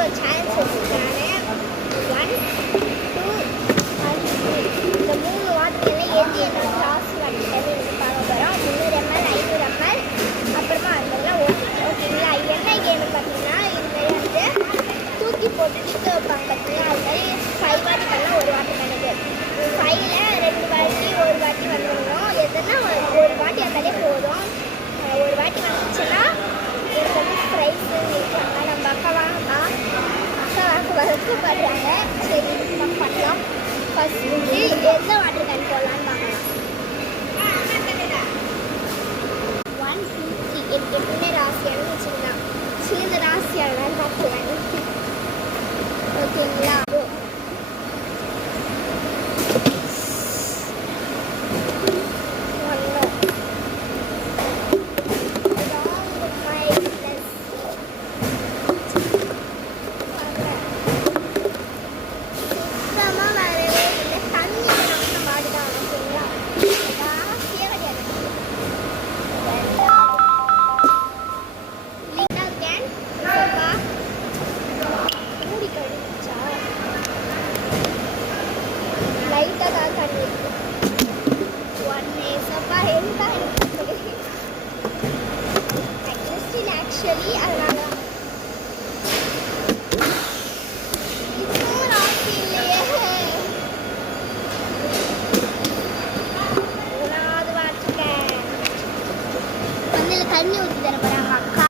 ஒரு சேலஞ்ச் வச்சுருக்காங்க. 1, 2 and 3. இந்த 3 வாட்டர்ல எது என்னோட லாஸ்ட் வாட்டர் பார்க்க போகிறோம். 300 ml, 500 ml, அப்புறமா அதெல்லாம் ஓகேங்களா. என்ன கேம் பார்த்தீங்கன்னா, இது வந்து தூக்கி போட்டு நிற்க வைப்பாங்க பார்த்தீங்களா. அது மாதிரி 5 வாட்டி பண்ணால் ஒரு வாட்டி பண்ணுது. 5ல் 2 வாட்டி ஒரு வாட்டி வந்துடணும். எதுனா ஒரு வாட்டி வந்தாலே போதும். ஒரு வாட்டி வந்துச்சுன்னா எனக்கு வந்து ப்ரைஸு இருக்காங்க. நம்ம அக்கா வரப்படுறாங்க. சரி நம்ம பண்ணலாம். ஃபஸ்ட்டு எந்த வாட்டர் கேன் போடலான்னு பார்க்கலாம். 1, 2, 3 எனக்கு எப்பவுமே ராசியானு வச்சுக்கலாம். சின்ன ராசியான பார்க்கலாம். ஓகேங்களா. Actually, அதனால இன்னும் ராசி இல்லையே. நான் வாட்டுக்கேன். வந்து தண்ணி ஊற்றி தர போகிறாங்க அக்கா.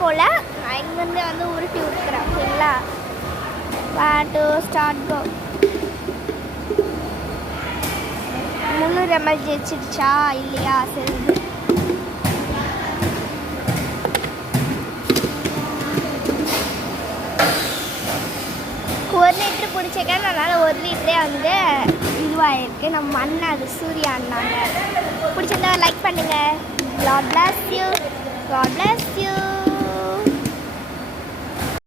போல இங்கேருந்து வந்து உருட்டி விட்டுக்கிறேன். ஓகேங்களா. 1, 2 ஸ்டார்ட் கோ. 300 ml ஜெயிச்சிடுச்சா இல்லையா? சரி, ஒரு லிட்டரு பிடிச்சிருக்கேன். அதனால் 1 லிட்டரே வந்து இதுவாகிருக்கு. நம்ம அண்ணன் அது சூர்யா அண்ணாங்க. பிடிச்சிருந்தா லைக் பண்ணுங்கள். God bless you. God bless you.